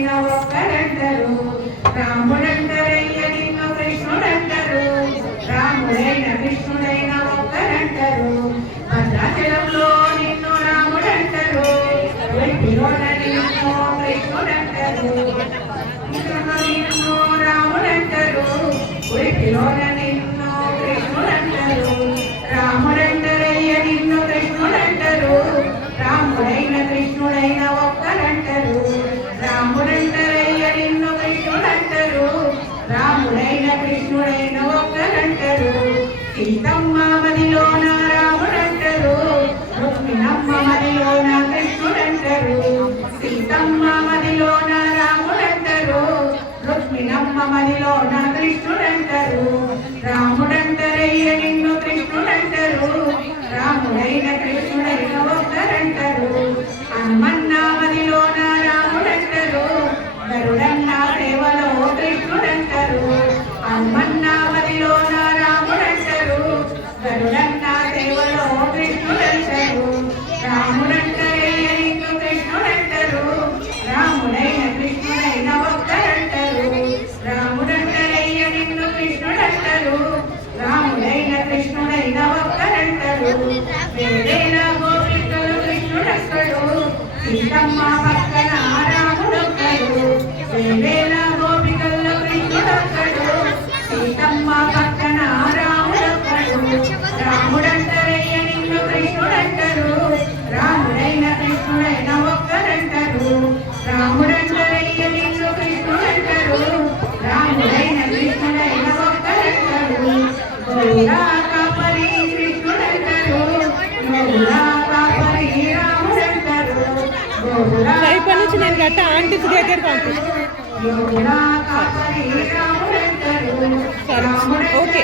కృష్ణుడైన ఒక్కరంటారు రాముడంటారయ్య నిన్ను కృష్ణుడంటారు రాముడైన కృష్ణుడైన ఒక్కరంటారు భద్రాచలంలో నిన్ను రాముడంటారు వెట్టిలోన నిన్ను కృష్ణుడంటారు నిన్ను రాముడంటారయ్య నిన్ను కృష్ణుడంటారు రాముడైన కృష్ణుడైన ఒక్కరంటారు. సీతమ్మ మదిలోన రాముడంటారు. రుక్మిణమ్మ మదిలోన కృష్ణుడంటారు. సీతమ్మ మదిలోన రాముడంటారు. రుక్మిణమ్మ మదిలోన కృష్ణుడంటారు. రాము నిన్ను కృష్ణుడంటారు రాముడైన కృష్ణుడైన ఒక్కరంటారు హనుమన్న మదిలోన రాముడంటారు గరుడన్న సేవలో కృష్ణుడంటారు హనుమన్న మదిలోన రాముడంటారు గరుడన్న సేవలో కృష్ణుడంటారు రాముడంటారయ్య నిన్ను కృష్ణుడంటారు రాముడైన కృష్ణుడైన ఒక్కరంటారు రాముడంటారయ్య నిన్ను కృష్ణుడంటారు రాముడైన కృష్ణుడైన ఒక్కరంటారు గోపికలు కృష్ణుడక్కడు సీతమ్మ పక్కన రాముడొక్కడు వేరేలా నేను గట్ట ఆంటీస్ దగ్గర పంపిస్తాను సరే. ఓకే.